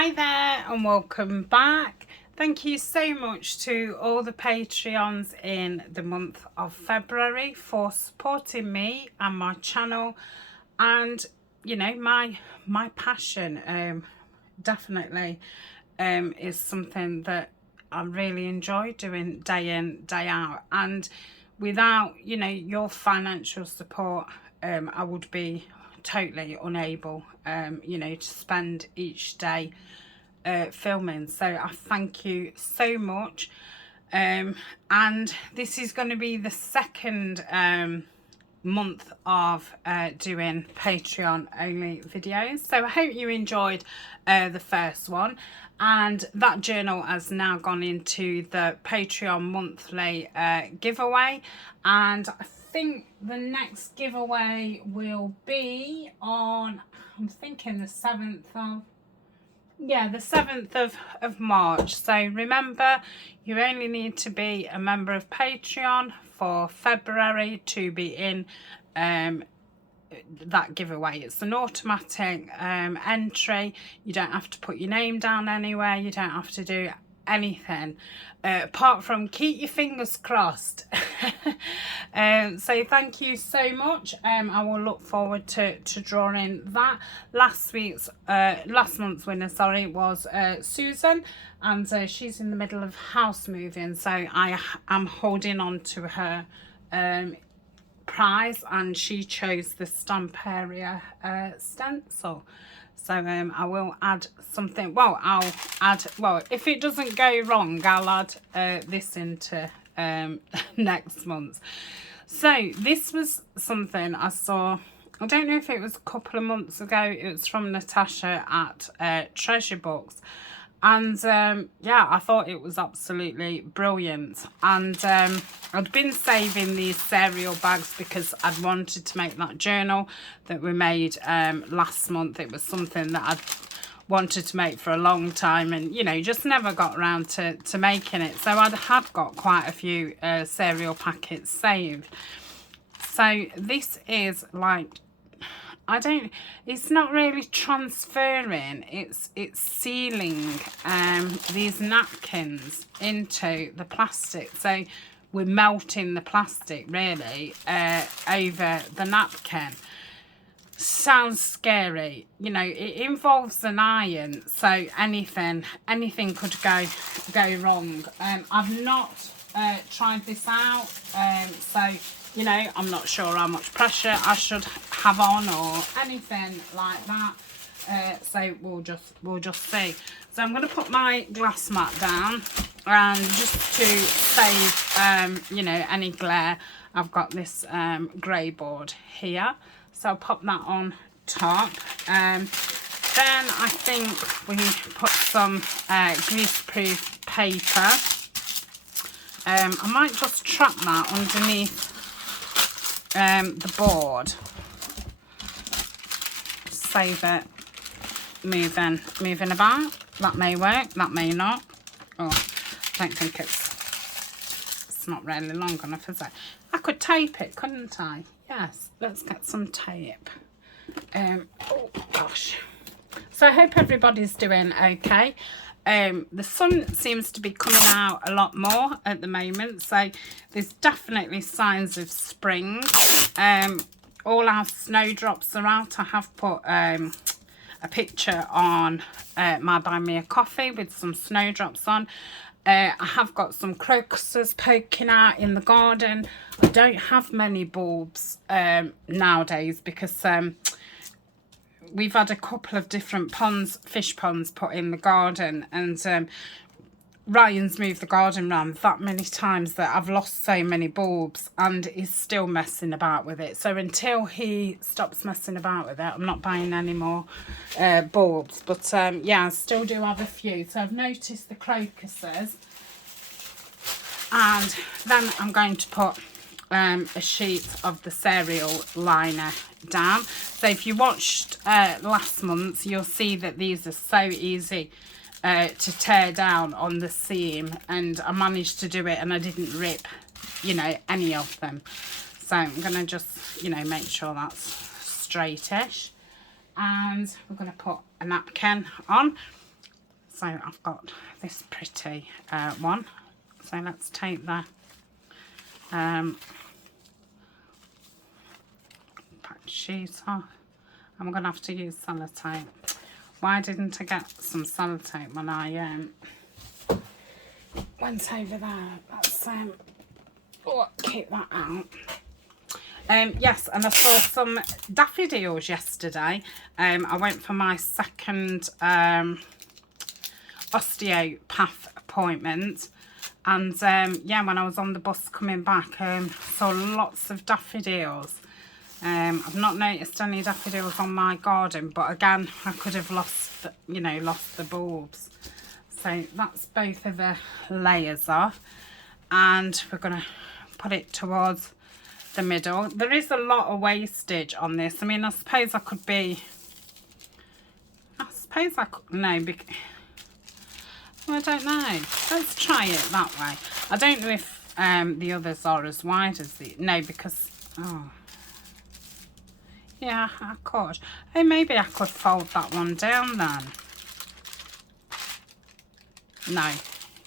Hi there and welcome back. Thank you so much to all the Patreons in the month of February for supporting me and my channel, and you know, my passion definitely is something that I really enjoy doing day in, day out, and without, you know, your financial support, I would be totally unable, you know, to spend each day filming. So I thank you so much, and this is going to be the second month of doing Patreon only videos. So I hope you enjoyed the first one, and that journal has now gone into the Patreon monthly giveaway, and I think the next giveaway will be on, I'm thinking the 7th of, yeah, the 7th of March. So remember, you only need to be a member of Patreon for February to be in that giveaway. It's an automatic entry. You don't have to put your name down anywhere. You don't have to do anything apart from keep your fingers crossed. So thank you so much. I will look forward to drawing that. Last month's winner, sorry, was Susan, and she's in the middle of house moving, so I am holding on to her prize, and she chose the stamp area stencil. So I will add something. Well, I'll add, well, if it doesn't go wrong, I'll add this into next month. So this was something I saw, I don't know if it was a couple of months ago. It was from Natasha at Treasure Books, and yeah, I thought it was absolutely brilliant. And I'd been saving these cereal bags because I'd wanted to make that journal that we made last month. It was something that I'd wanted to make for a long time, and you know, just never got around to making it. So I had got quite a few cereal packets saved. So this is like, it's not really transferring, it's sealing these napkins into the plastic. So we're melting the plastic really over the napkin. Sounds scary, you know. It involves an iron, so anything could go wrong. I've not tried this out, so you know, I'm not sure how much pressure I should have on or anything like that. So we'll just see. So I'm going to put my glass mat down, and just to save you know, any glare, I've got this grey board here. So I'll pop that on top. Then I think we put some greaseproof paper. I might just trap that underneath the board, save it moving about. That may work, that may not. Oh, I don't think it's not really long enough, is it? I could tape it, couldn't I? Yes, let's get some tape. Oh gosh. So I hope everybody's doing okay. The sun seems to be coming out a lot more at the moment, so there's definitely signs of spring. All our snowdrops are out. I have put a picture on my Buy Me a Coffee with some snowdrops on. I have got some crocuses poking out in the garden. I don't have many bulbs nowadays because we've had a couple of different ponds, fish ponds put in the garden, and Ryan's moved the garden around that many times that I've lost so many bulbs, and he's still messing about with it. So until he stops messing about with it, I'm not buying any more bulbs. But yeah, I still do have a few. So I've noticed the crocuses, and then I'm going to put a sheet of the cereal liner down. So if you watched last month, you'll see that these are so easy to tear down on the seam, and I managed to do it, and I didn't rip, you know, any of them. So I'm gonna just, you know, make sure that's straightish, and we're gonna put a napkin on. So I've got this pretty one. So let's take the pack sheet off. I'm going to have to use sellotape. Why didn't I get some sellotape when I went over there? Let's keep that out. Yes, and I saw some daffodils yesterday. I went for my second osteopath appointment, and yeah, when I was on the bus coming back, saw lots of daffodils. I've not noticed any daffodils on my garden, but again, I could have lost the bulbs. So that's both of the layers off, and we're gonna put it towards the middle. There is a lot of wastage on this. I mean, I suppose I could no, I don't know. Let's try it that way. I don't know if the others are as wide as the, no, because, oh, yeah, I could. Oh, maybe I could fold that one down then. No.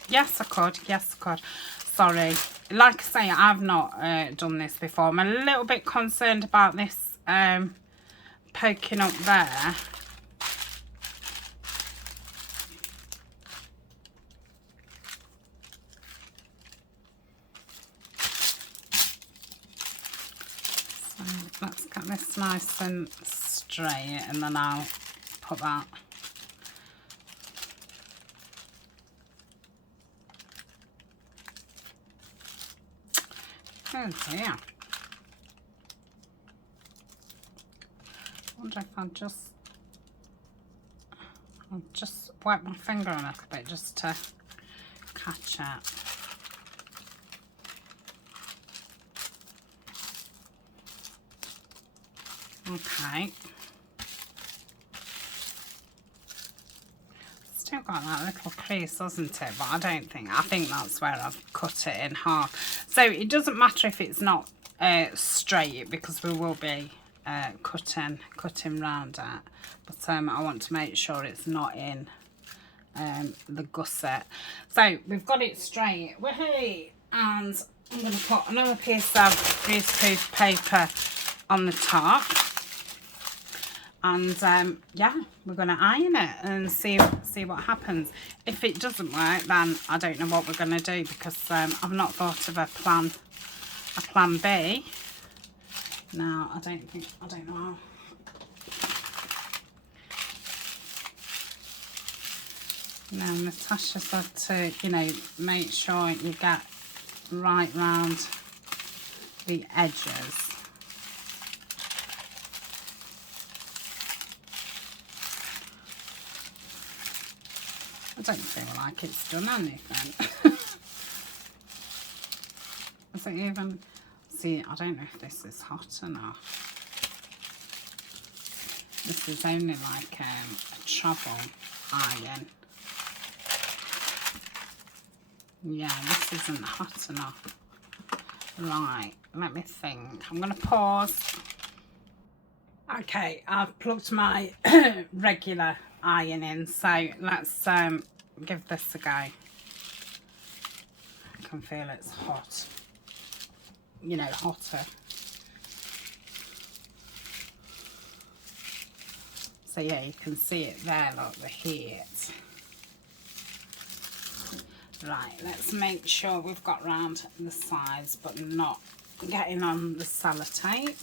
Yes, I could. Yes, I could. Sorry. Like I say, I've not done this before. I'm a little bit concerned about this poking up there. So let's get this nice and straight, and then I'll put that. Oh dear. I wonder if I'll just wipe my finger a little bit just to catch it. Okay. Still got that little crease, doesn't it? But I think that's where I've cut it in half. So it doesn't matter if it's not straight, because we will be cutting round it. But I want to make sure it's not in the gusset. So we've got it straight. Woohoo! And I'm going to put another piece of greaseproof paper on the top. And yeah, we're going to iron it and see what happens. If it doesn't work, then I don't know what we're going to do, because I've not thought of a plan B. Now I don't know how. Now Natasha said to make sure you get right round the edges. I don't feel like it's done anything. Is it even... See, I don't know if this is hot enough. This is only like a travel iron. Yeah, this isn't hot enough. Right, let me think. I'm going to pause. Okay, I've plugged my regular iron in, so let's give this a go. I can feel it's hot, hotter. So yeah, you can see it there, like the heat. Right, let's make sure we've got round the sides but not getting on the sellotape,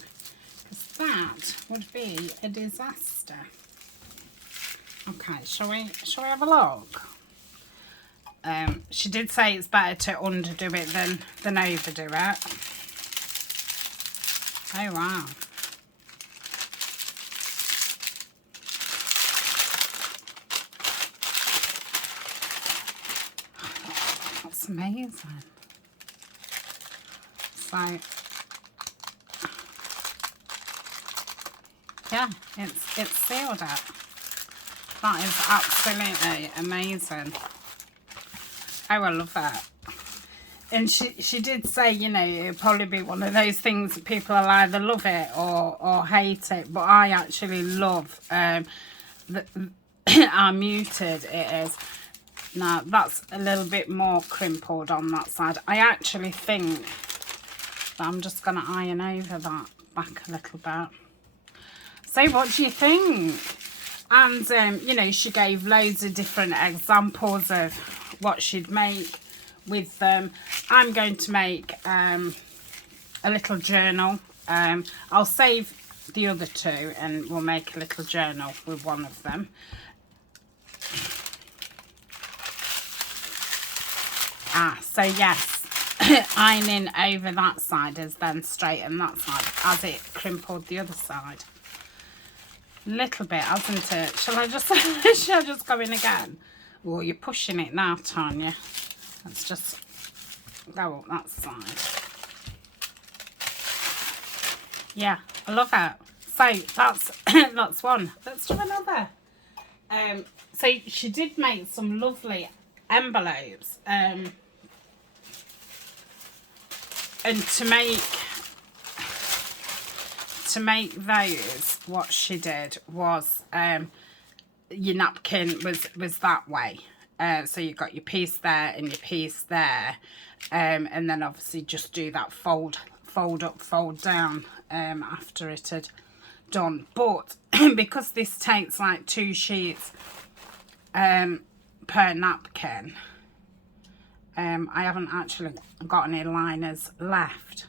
because that would be a disaster. Okay, shall we have a look? She did say it's better to underdo it than overdo it. Oh wow. That's amazing. So yeah, it's sealed it. That is absolutely amazing. Oh, I love that. And she did say, it'll probably be one of those things that people will either love it or hate it. But I actually love how muted it is. Now that's a little bit more crimpled on that side. I actually think that I'm just going to iron over that back a little bit. So what do you think? And, you know, she gave loads of different examples of what she'd make with them. I'm going to make a little journal. I'll save the other two and we'll make a little journal with one of them. So yes, ironing over that side is then straighten that side as it crimpled the other side. Little bit, hasn't it? Shall I just go in again? Oh, you're pushing it now, Tanya. Let's just go up that side. Yeah, I love it. So that's one. Let's do another. So she did make some lovely envelopes. And to make those, what she did was your napkin was that way. So you've got your piece there and your piece there, and then obviously just do that fold up, fold down after it had done. But because this takes like 2 sheets per napkin, I haven't actually got any liners left,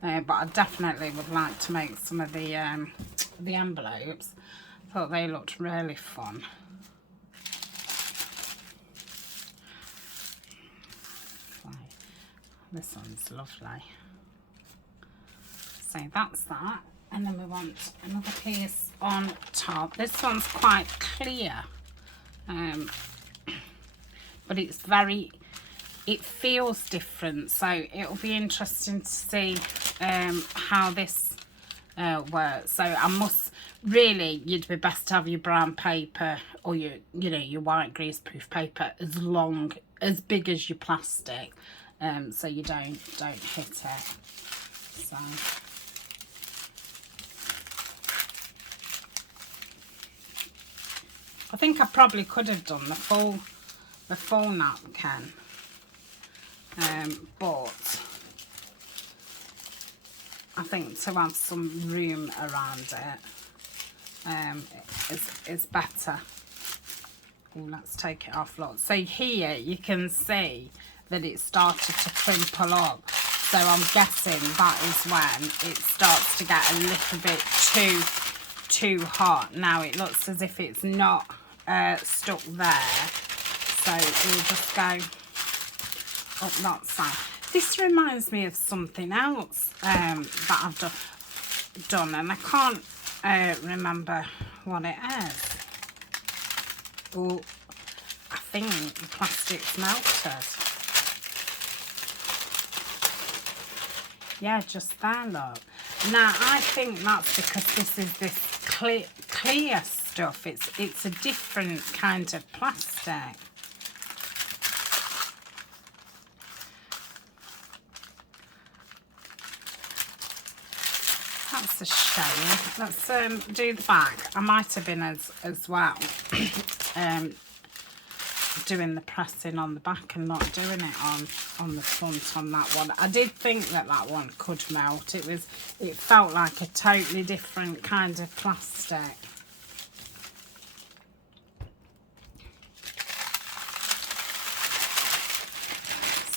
but I definitely would like to make some of the envelopes. Thought they looked really fun. This one's lovely. So that's that, and then we want another piece on top. This one's quite clear, but it's very, it feels different, so it'll be interesting to see how this works. So I must really, you'd be best to have your brown paper or your, you know, your white greaseproof paper as big as your plastic, so you don't hit it. So I think I probably could have done the full napkin, but I think to have some room around it is better. Oh, let's take it off, look. So here you can see that it started to crimple up. So I'm guessing that is when it starts to get a little bit too hot. Now it looks as if it's not stuck there. So we'll just go up that side. This reminds me of something else that I've done, and I can't remember what it is. Oh, I think the plastic's melted. Yeah, just there, look. Now I think that's because this is this clear stuff. It's a different kind of plastic. That's a shame. Let's do the back. I might have been as well doing the pressing on the back and not doing it on the front on that one. I did think that one could melt. It felt like a totally different kind of plastic.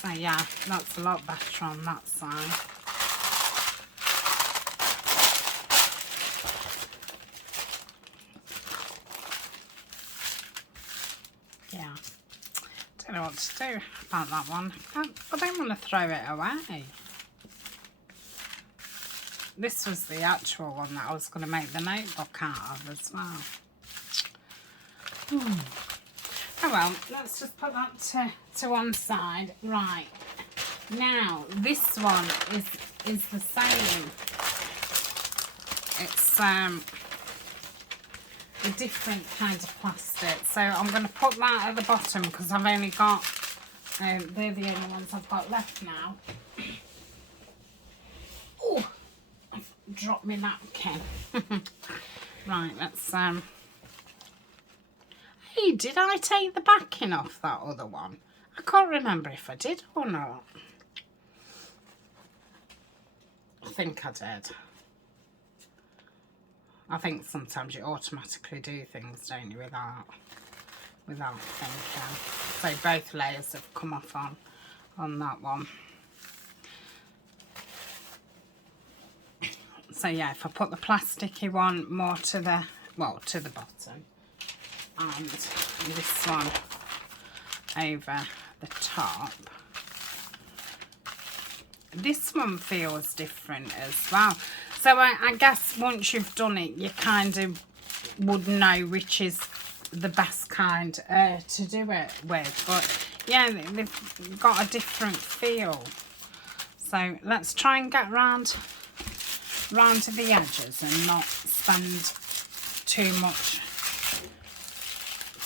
So yeah, that's a lot better on that side. Yeah, don't know what to do about that one. I don't want to throw it away. This was the actual one that I was going to make the notebook out of as well. Oh well, let's just put that to one side. Right, now this one is the same. It's a different kind of plastic, so I'm going to put that at the bottom because I've only got they're the only ones I've got left now. Oh, I've dropped my napkin. Right, let's Hey, did I take the backing off that other one? I can't remember if I did or not. I think I did. I think sometimes you automatically do things, don't you, without thinking. So both layers have come off on that one. So yeah, if I put the plasticky one more to the, well, to the bottom, and this one over the top, this one feels different as well. So I guess once you've done it, you kind of would know which is the best kind to do it with. But yeah, they've got a different feel. So let's try and get round to the edges and not spend too much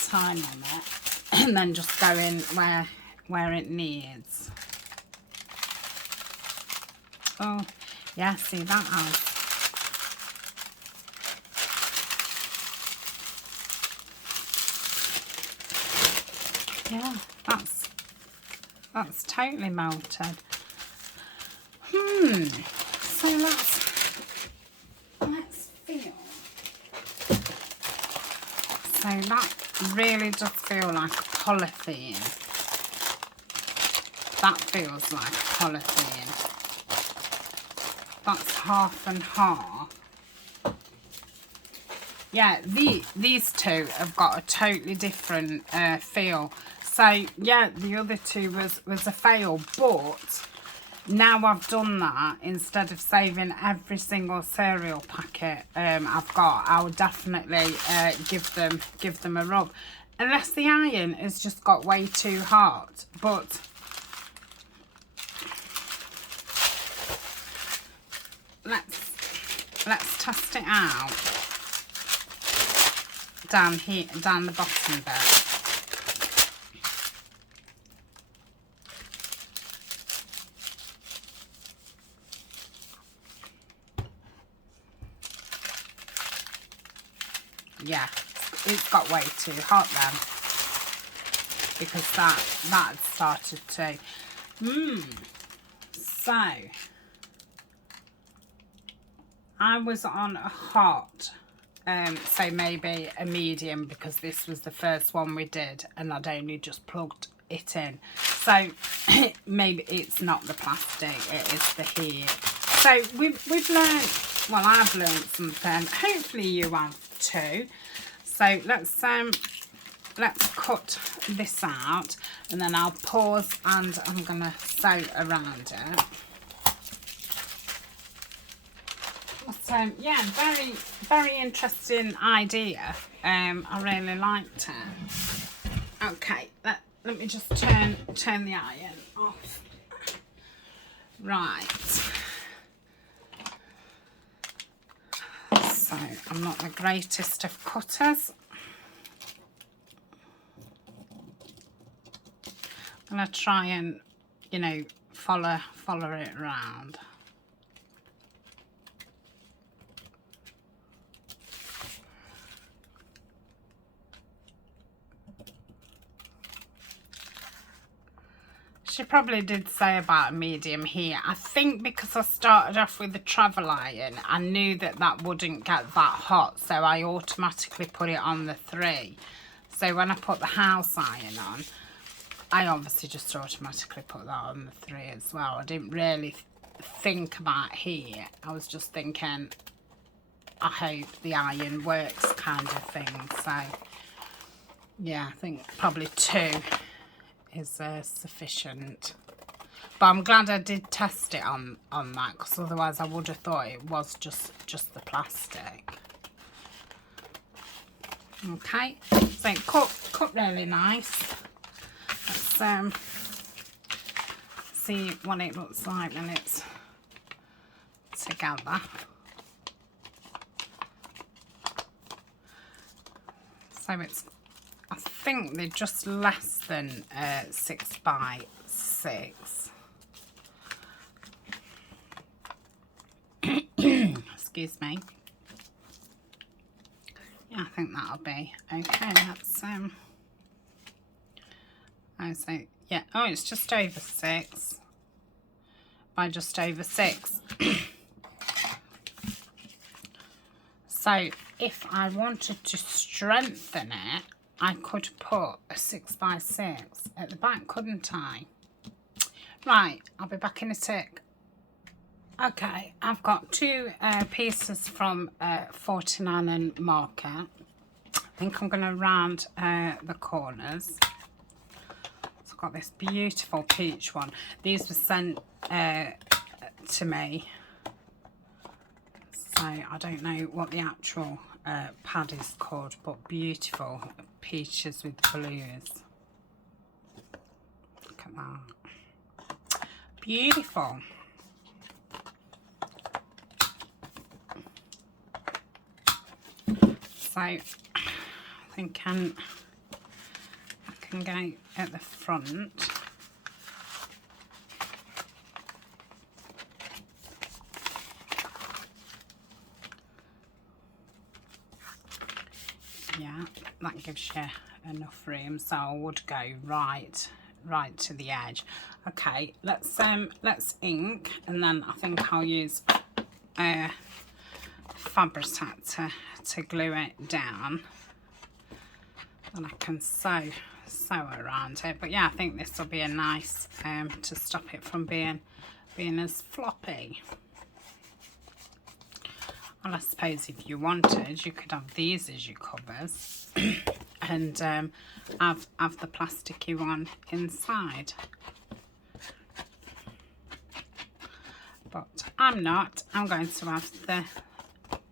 time on it, and then just go in where it needs. Oh yeah, see that house. Yeah, that's totally melted. So let's feel. So that really does feel like polythene. That feels like polythene. That's half and half. Yeah, these two have got a totally different feel. So yeah, the other two was a fail, but now I've done that, instead of saving every single cereal packet I've got, I would definitely give them a rub, unless the iron has just got way too hot. But let's test it out down here, down the bottom bit. Yeah, it's got way too hot then, because that had started to. So I was on a hot, so maybe a medium, because this was the first one we did and I'd only just plugged it in. So maybe it's not the plastic, it is the heat. So we've learned, well, I've learned something. Hopefully you have too. So let's cut this out, and then I'll pause and I'm gonna sew around it. So yeah, very interesting idea. I really liked it. Okay, let me just turn the iron off. Right. So I'm not the greatest of cutters. I'm gonna try and, you know, follow it around. She probably did say about a medium here. I think because I started off with the travel iron, I knew that wouldn't get that hot, so I automatically put it on the 3. So when I put the house iron on, I obviously just automatically put that on the 3 as well. I didn't really think about heat. I was just thinking, I hope the iron works, kind of thing. So yeah, I think probably 2 is sufficient. But I'm glad I did test it on that, because otherwise I would have thought it was just the plastic. Okay, so it cut really nice. Let's see what it looks like when it's together. So it's, I think they're just less than 6 by 6. Excuse me. I think that'll be okay. That's I say, yeah, oh, it's just over 6 by just over 6. So if I wanted to strengthen it, I could put a 6 by 6 at the back, couldn't I? Right, I'll be back in a tick. Okay, I've got 2 pieces from 49 and Market. I think I'm going to round the corners. So I've got this beautiful peach one. These were sent to me. So I don't know what the actual pad is called, but beautiful peaches with blues. Look at that. Beautiful. So I think I can go at the front. Yeah, that gives you enough room, so I would go right to the edge. Okay, let's ink, and then I think I'll use Fabri-Tac to glue it down, and I can sew around it. But yeah, I think this will be a nice to stop it from being as floppy. Well, I suppose if you wanted, you could have these as your covers and have the plasticky one inside. But I'm not. I'm going to have the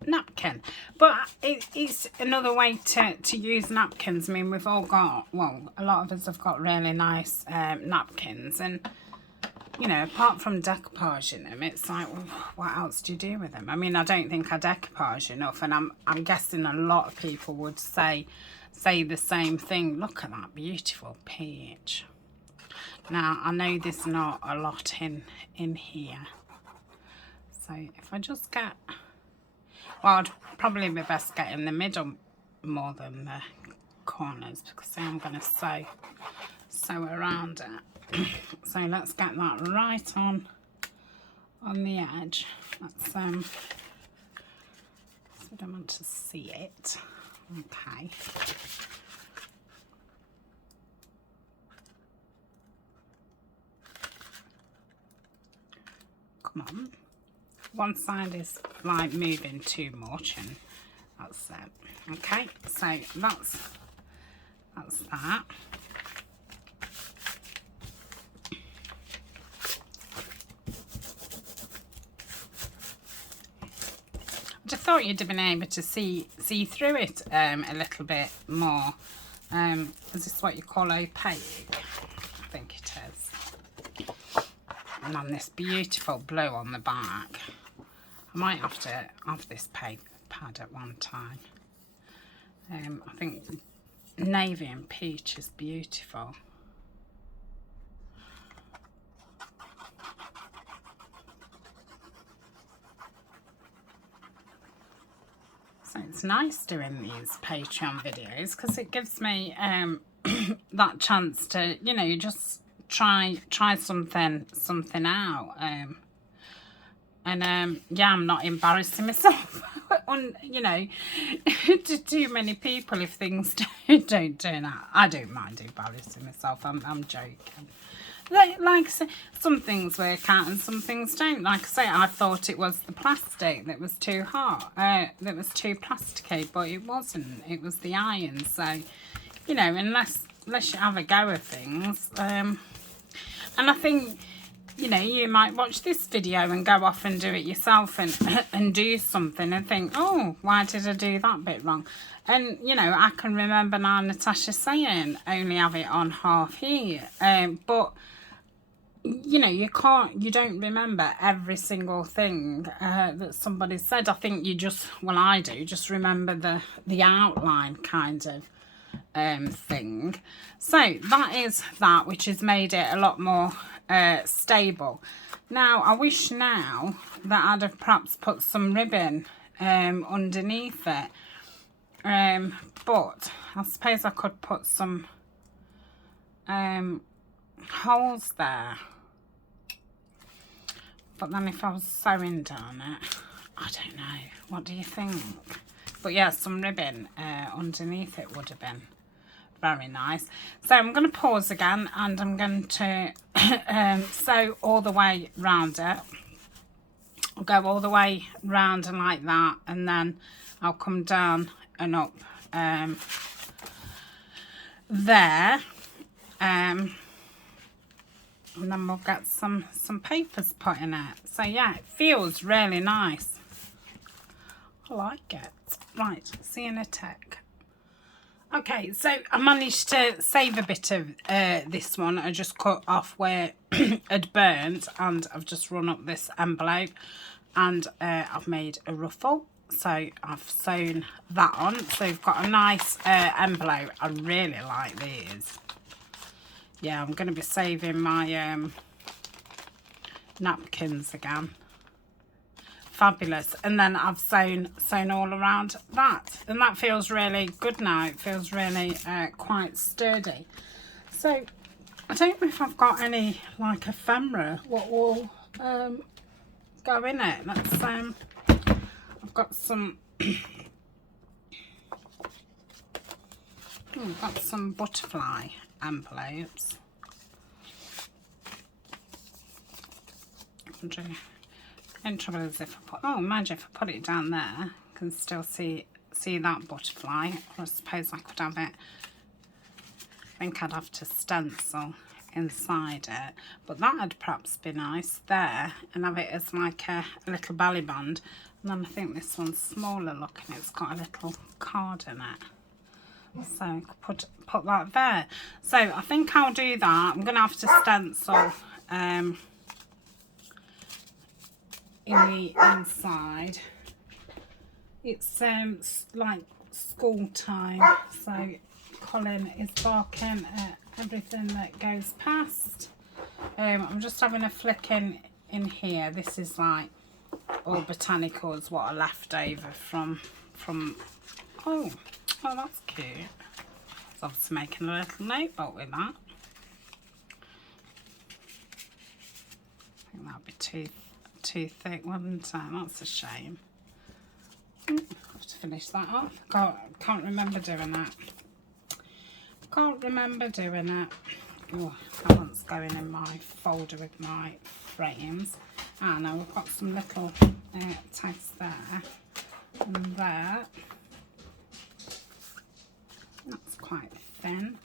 napkin. But it's another way to use napkins. I mean, we've all got, well, a lot of us have got really nice napkins, and you know, apart from decoupaging them, it's like, well, what else do you do with them? I mean, I don't think I decoupage enough, and I'm guessing a lot of people would say the same thing. Look at that beautiful peach. Now, I know there's not a lot in here, so if I just get, well, I'd probably be best getting the middle more than the corners, because I'm going to sew around it. So let's get that right on the edge. Let's so I don't want to see it. Okay. Come on. One side is like moving too much, and that's it. Okay, so that's that. I just thought you'd have been able to see through it a little bit more. Is this what you call opaque? I think it is. And on this beautiful blue on the back. I might have to have this paper pad at one time. I think navy and peach is beautiful. So it's nice doing these Patreon videos, because it gives me that chance to, you know, just try something out. Yeah, I'm not embarrassing myself on, you know, to too many people if things don't turn out. I don't mind embarrassing myself. I'm joking. Like I say, some things work out and some things don't. Like I say, I thought it was the plastic that was too hot, that was too plasticky, but it wasn't. It was the iron. So, you know, unless you have a go at things, and I think, you know, you might watch this video and go off and do it yourself and do something and think, oh, why did I do that bit wrong? And, you know, I can remember now Natasha saying, only have it on half heat. But, you know, you don't remember every single thing that somebody said. I think you just, well, I do, just remember the outline kind of thing. So that is that, which has made it a lot more stable. Now I wish now that I'd have perhaps put some ribbon underneath it, But I suppose I could put some holes there. But then if I was sewing down it, I don't know. What do you think? But yeah, some ribbon underneath it would have been very nice. So I'm going to pause again, and I'm going to sew all the way round it. I'll go all the way round and like that, and then I'll come down and up there, and then we'll get some papers put in it. So yeah, it feels really nice. I like it. Right, see you in a tick. Okay, so I managed to save a bit of this one. I just cut off where it had burnt, and I've just run up this envelope, and I've made a ruffle. So I've sewn that on. So you've got a nice envelope. I really like these. Yeah, I'm going to be saving my napkins again. Fabulous. And then I've sewn all around that, and that feels really good now. It feels really quite sturdy. So I don't know if I've got any like ephemera what will go in it. Let's I've got some I've got some butterfly envelopes. In trouble is if I put, oh, imagine if I put it down there, I can still see that butterfly. Or I suppose I could have it, I think I'd have to stencil inside it, but that would perhaps be nice there, and have it as like a little belly band. And then I think this one's smaller looking, it's got a little card in it, so I could put that there. So I think I'll do that. I'm gonna have to stencil in the inside. It's like school time, so Colin is barking at everything that goes past. I'm just having a flick in here. This is like all botanicals what are left over from oh that's cute. It's obviously making a little notebook with that. I think that'd be too thick, wouldn't it? That's a shame. I have to finish that off. Can't remember doing that. Can't remember doing it. Oh, that one's going in my folder with my frames. Ah, now we've got some little tags there and there. That's quite thin.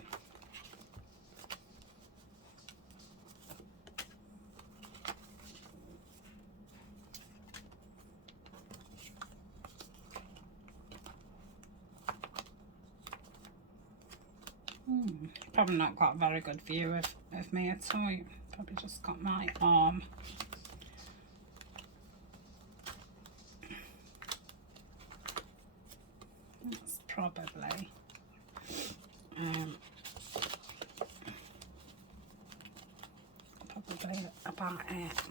Probably not got a very good view of me at all. You've probably just got my arm. That's probably about it.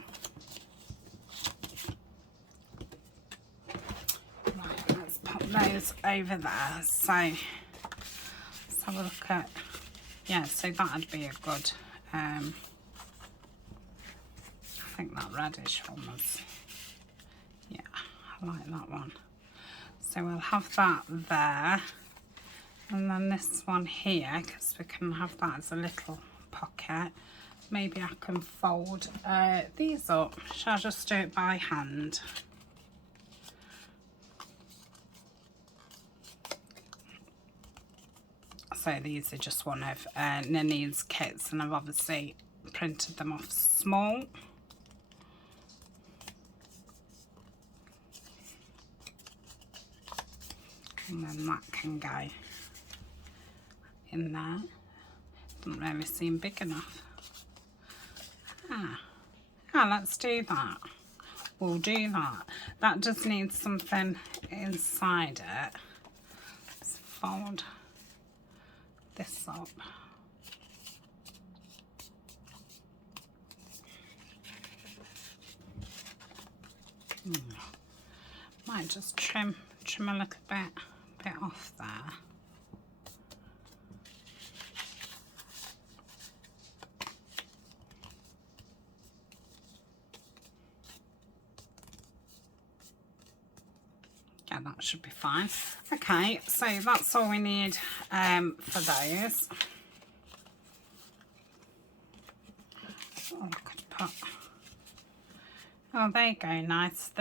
Right, let's pop those over there. So let's have a look at, yeah, so that'd be a good, I think that reddish one was, yeah, I like that one. So we'll have that there, and then this one here, because we can have that as a little pocket. Maybe I can fold these up. Shall I just do it by hand? So these are just one of Nini's kits, and I've obviously printed them off small. And then that can go in there. Doesn't really seem big enough. Let's do that. We'll do that. That does need something inside it. Let's fold this up. Might just trim a little bit bit off there. Yeah, that should be fine. Okay, so that's all we need for those. Oh, I could put... Oh, there you go, nice.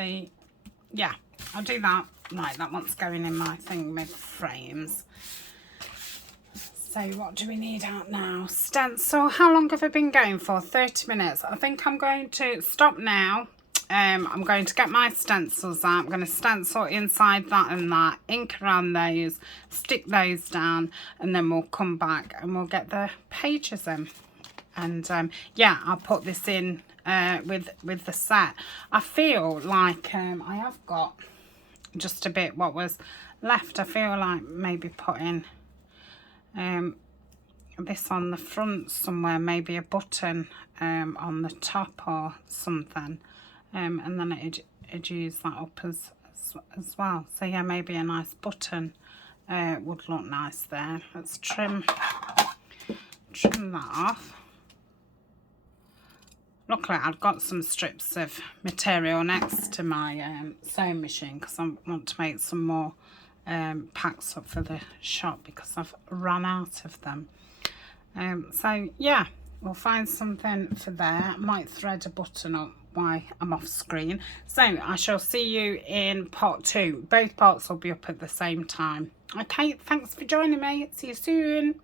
Yeah, I'll do that. Right, that one's going in my thing with frames. So what do we need out now? Stencil. How long have I been going for? 30 minutes. I think I'm going to stop now. I'm going to get my stencils out. I'm going to stencil inside that and that, ink around those, stick those down, and then we'll come back and we'll get the pages in. And yeah, I'll put this in with the set. I feel like I have got just a bit what was left. I feel like maybe putting this on the front somewhere, maybe a button on the top or something. And then it'd use that up as well. So yeah, maybe a nice button would look nice there. Let's trim that off. Luckily I've got some strips of material next to my sewing machine, because I want to make some more packs up for the shop because I've run out of them. So yeah, we'll find something for there. I might thread a button up while I'm off screen. So I shall see you in part 2. Both parts will be up at the same time. Okay, thanks for joining me. See you soon.